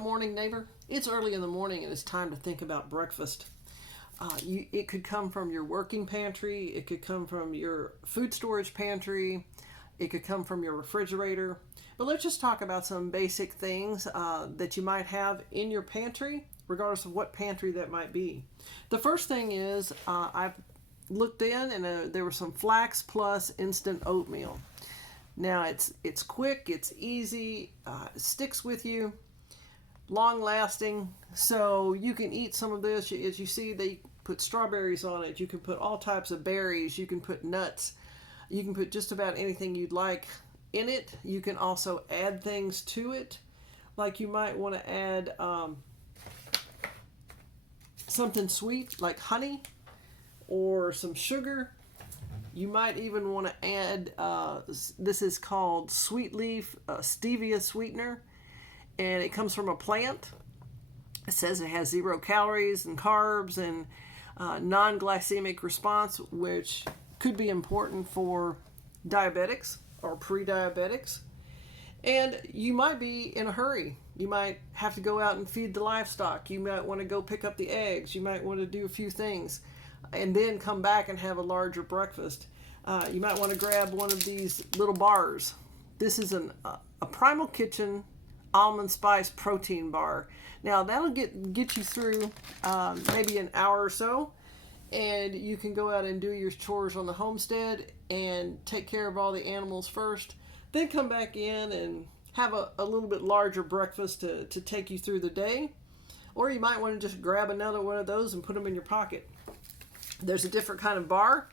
morning neighbor? It's early in the morning and it's time to think about breakfast. It could come from your working pantry. It could come from your food storage pantry. It could come from your refrigerator. But let's just talk about some basic things that you might have in your pantry, regardless of what pantry that might be. The first thing is I've looked in and there was some Flax Plus instant oatmeal. Now it's quick, it's easy, it sticks with you, long lasting, so you can eat some of this. As you see, they put strawberries on it. You can put all types of berries. You can put nuts. You can put just about anything you'd like in it. You can also add things to it, like you might want to add something sweet like honey or some sugar. You might even want to add, this is called Sweet Leaf Stevia Sweetener, and it comes from a plant. It says it has 0 calories and carbs and non-glycemic response, which could be important for diabetics or pre-diabetics. And you might be in a hurry. You might have to go out and feed the livestock. You might want to go pick up the eggs. You might want to do a few things and then come back and have a larger breakfast. You might want to grab one of these little bars. This is a Primal Kitchen almond spice protein bar. Now that'll get you through maybe an hour or so, and you can go out and do your chores on the homestead and take care of all the animals first, then come back in and have a little bit larger breakfast to take you through the day. Or you might want to just grab another one of those and put them in your pocket. There's a different kind of bar.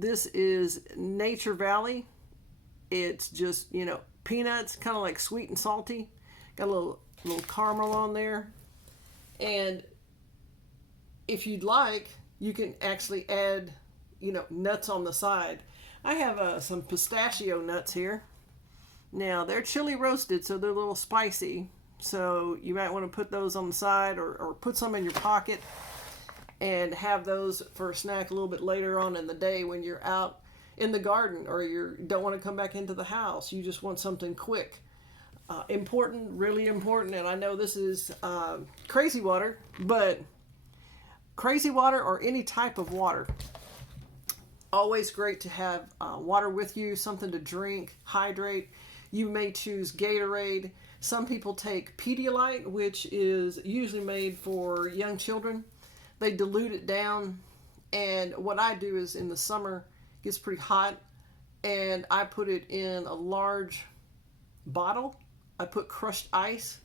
This is Nature Valley. It's just, peanuts, kind of like sweet and salty. Got a little caramel on there. And if you'd like, you can actually add, nuts on the side. I have some pistachio nuts here. Now, they're chili roasted, so they're a little spicy. So you might want to put those on the side or put some in your pocket and have those for a snack a little bit later on in the day when you're out in the garden or you don't want to come back into the house. You just want something quick. Important, really important, and I know this is crazy water, but crazy water or any type of water, always great to have water with you, something to drink, hydrate. You may choose Gatorade. Some people take Pedialyte, which is usually made for young children. They dilute it down, and what I do is in the summer, it gets pretty hot, and I put it in a large bottle. I put crushed ice,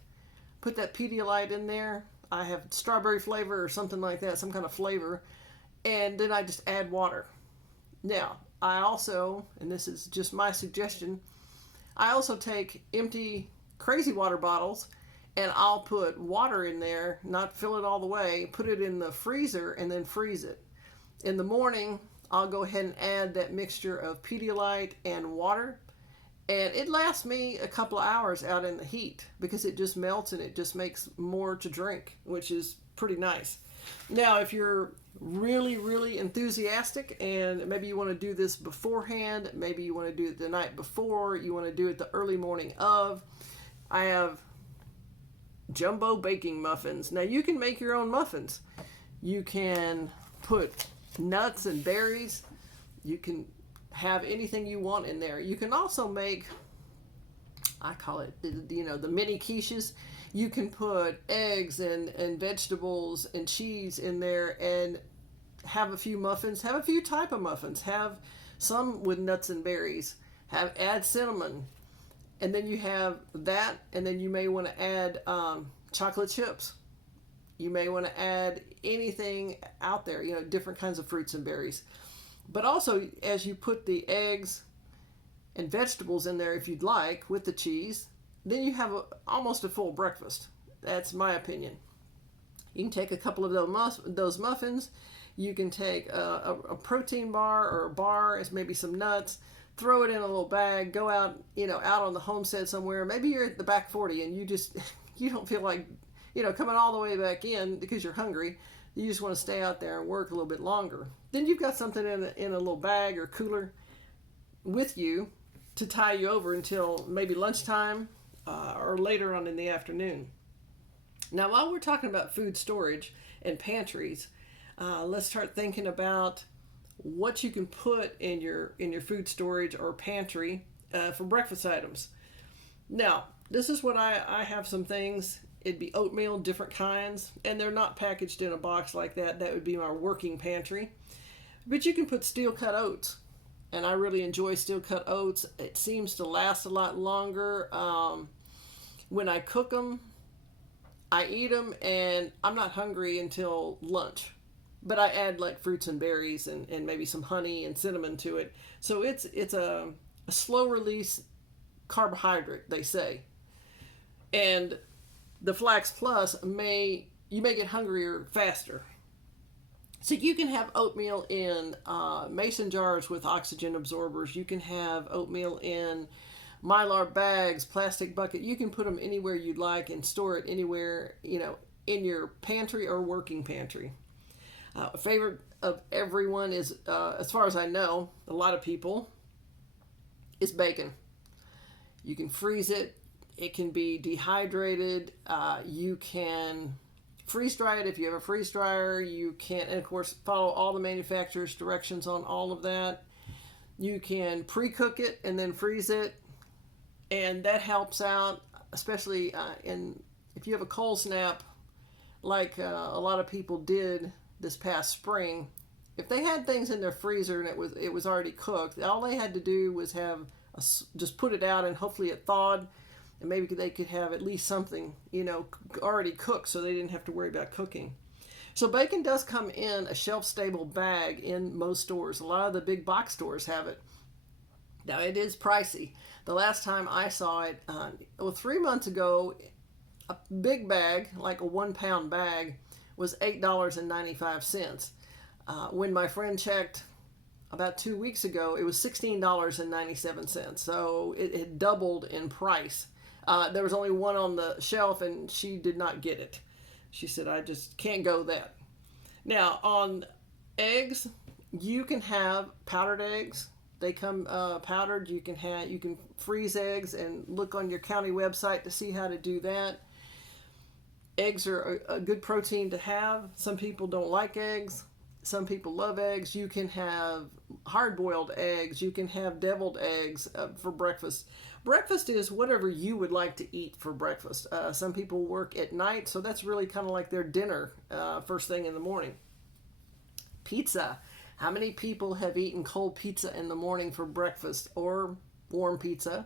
put that Pedialyte in there. I have strawberry flavor or something like that, some kind of flavor, and then I just add water. Now, I also, and this is just my suggestion, I also take empty crazy water bottles and I'll put water in there, not fill it all the way, put it in the freezer and then freeze it. In the morning, I'll go ahead and add that mixture of Pedialyte and water, and it lasts me a couple of hours out in the heat because it just melts and it just makes more to drink, which is pretty nice. Now, if you're really, really enthusiastic and maybe you want to do this beforehand, maybe you want to do it the night before, you want to do it the early morning of, I have jumbo baking muffins. Now, you can make your own muffins. You can put nuts and berries. You can have anything you want in there. You can also make, I call it, the mini quiches. You can put eggs and vegetables and cheese in there and have a few muffins. Have a few type of muffins. Have some with nuts and berries. Add cinnamon. And then you have that, and then you may want to add chocolate chips. You may want to add anything out there, different kinds of fruits and berries. But also, as you put the eggs and vegetables in there, if you'd like, with the cheese, then you have almost a full breakfast. That's my opinion. You can take a couple of those muffins. You can take a protein bar or a bar, as maybe some nuts, throw it in a little bag, go out, out on the homestead somewhere. Maybe you're at the back 40 and you don't feel like, coming all the way back in because you're hungry. You just want to stay out there and work a little bit longer. Then you've got something in a little bag or cooler with you to tie you over until maybe lunchtime or later on in the afternoon. Now, while we're talking about food storage and pantries, let's start thinking about what you can put in your food storage or pantry for breakfast items. Now, this is what I have some things. It'd be oatmeal, different kinds, and they're not packaged in a box like that. That would be my working pantry. But you can put steel cut oats, and I really enjoy steel cut oats. It seems to last a lot longer. When I cook them, I eat them, and I'm not hungry until lunch. But I add like fruits and berries and maybe some honey and cinnamon to it. So it's a slow release carbohydrate, they say. And the Flax Plus you may get hungrier faster. So you can have oatmeal in mason jars with oxygen absorbers. You can have oatmeal in Mylar bags, plastic bucket. You can put them anywhere you'd like and store it anywhere, in your pantry or working pantry. A favorite of everyone is, as far as I know, a lot of people, is bacon. You can freeze it. It can be dehydrated. You can freeze dry it if you have a freeze dryer. You can, and of course, follow all the manufacturer's directions on all of that. You can pre-cook it and then freeze it, and that helps out, especially if you have a cold snap, like a lot of people did this past spring. If they had things in their freezer and it was already cooked, all they had to do was just put it out, and hopefully it thawed, and maybe they could have at least something already cooked, so they didn't have to worry about cooking. So bacon does come in a shelf-stable bag in most stores. A lot of the big box stores have it. Now, it is pricey. The last time I saw it, 3 months ago, a big bag, like a 1-pound bag, was $8.95. When my friend checked about 2 weeks ago, it was $16.97. So it had doubled in price. There was only one on the shelf, and she did not get it. She said, I just can't go that. Now, on eggs, you can have powdered eggs. They come powdered. You can freeze eggs and look on your county website to see how to do that. Eggs are a good protein to have. Some people don't like eggs. Some people love eggs. You can have hard-boiled eggs. You can have deviled eggs for breakfast. Breakfast is whatever you would like to eat for breakfast. Some people work at night, so that's really kind of like their dinner first thing in the morning. Pizza. How many people have eaten cold pizza in the morning for breakfast, or warm pizza?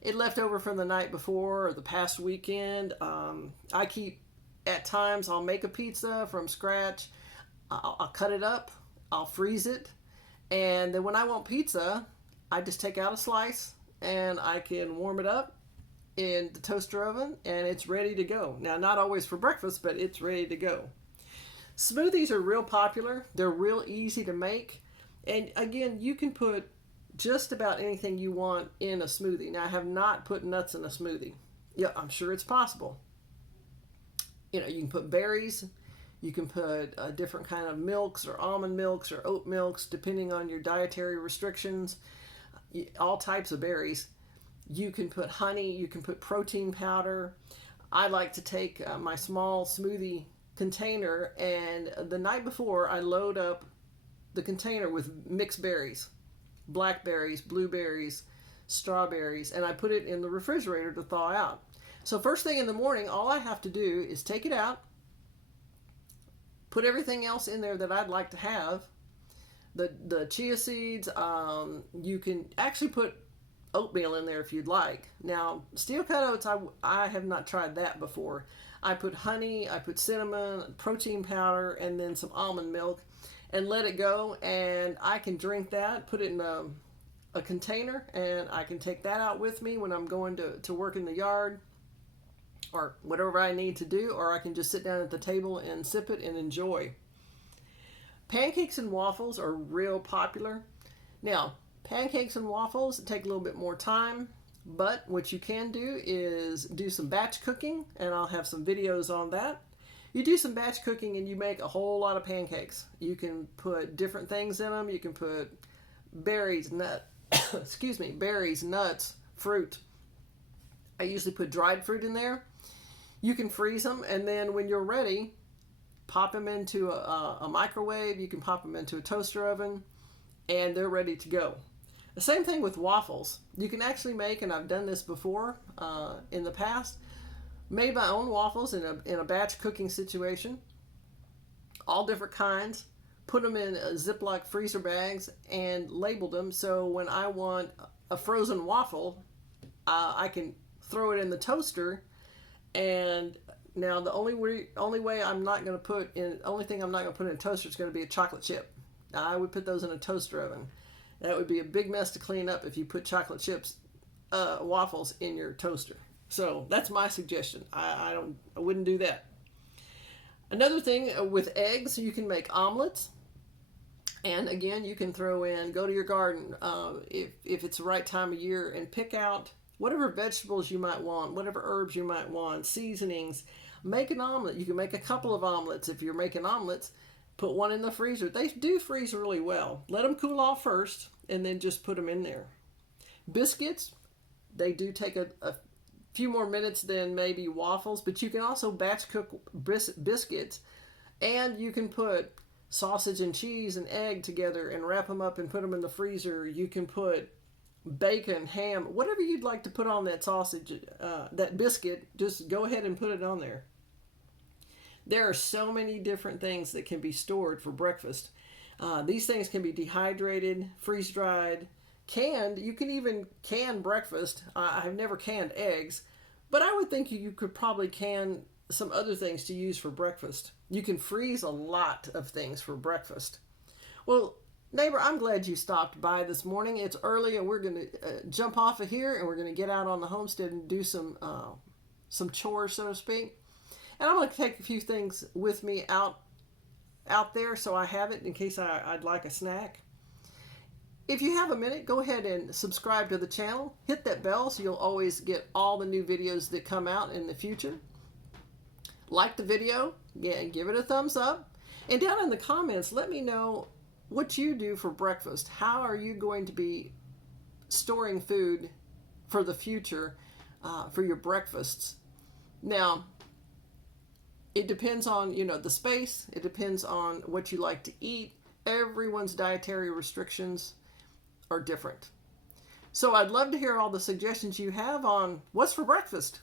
It left over from the night before or the past weekend. At times, I'll make a pizza from scratch. I'll cut it up. I'll freeze it. And then when I want pizza, I just take out a slice and I can warm it up in the toaster oven, and it's ready to go. Now, not always for breakfast, but it's ready to go. Smoothies are real popular. They're real easy to make. And again, you can put just about anything you want in a smoothie. Now, I have not put nuts in a smoothie. Yeah, I'm sure it's possible. You can put berries. You can put different kind of milks or almond milks or oat milks, depending on your dietary restrictions. All types of berries. You can put honey. You can put protein powder. I like to take my small smoothie container, and the night before I load up the container with mixed berries, blackberries, blueberries, strawberries, and I put it in the refrigerator to thaw out. So first thing in the morning, all I have to do is take it out, put everything else in there that I'd like to have. The chia seeds, you can actually put oatmeal in there if you'd like. Now, steel cut oats, I have not tried that before. I put honey, I put cinnamon, protein powder, and then some almond milk, and let it go, and I can drink that, put it in a container, and I can take that out with me when I'm going to work in the yard or whatever I need to do, or I can just sit down at the table and sip it and enjoy. Pancakes and waffles are real popular. Now, pancakes and waffles take a little bit more time, but what you can do is do some batch cooking, and I'll have some videos on that. You do some batch cooking and you make a whole lot of pancakes. You can put different things in them. You can put berries, berries, nuts, fruit. I usually put dried fruit in there. You can freeze them, and then when you're ready, pop them into a microwave. You can pop them into a toaster oven, and they're ready to go. The same thing with waffles. You can actually make, and I've done this before in the past, made my own waffles in a batch cooking situation, all different kinds, put them in Ziploc freezer bags and labeled them, so when I want a frozen waffle, I can throw it in the toaster. And now the only way I'm not going to put in, only thing I'm not going to put in a toaster is going to be a chocolate chip. Now, I would put those in a toaster oven. That would be a big mess to clean up if you put chocolate chips, waffles in your toaster. So that's my suggestion. I wouldn't do that. Another thing with eggs, you can make omelets. And again, you can throw in, go to your garden if it's the right time of year, and pick out whatever vegetables you might want, whatever herbs you might want, seasonings. Make an omelet. You can make a couple of omelets if you're making omelets. Put one in the freezer. They do freeze really well. Let them cool off first, and then just put them in there. Biscuits, they do take a few more minutes than maybe waffles, but you can also batch cook biscuits, and you can put sausage and cheese and egg together and wrap them up and put them in the freezer. You can put bacon, ham, whatever you'd like to put on that sausage, that biscuit, just go ahead and put it on there. There are so many different things that can be stored for breakfast. These things can be dehydrated, freeze-dried, canned. You can even can breakfast. I've never canned eggs, but I would think you could probably can some other things to use for breakfast. You can freeze a lot of things for breakfast. Well, neighbor, I'm glad you stopped by this morning. It's early, and we're going to jump off of here, and we're going to get out on the homestead and do some chores, so to speak. And I'm going to take a few things with me out there, so I have it in case I'd like a snack. If you have a minute, go ahead and subscribe to the channel. Hit that bell so you'll always get all the new videos that come out in the future. Like the video, give it a thumbs up. And down in the comments, let me know what you do for breakfast. How are you going to be storing food for the future for your breakfasts? Now, it depends on, the space. It depends on what you like to eat. Everyone's dietary restrictions are different. So I'd love to hear all the suggestions you have on what's for breakfast.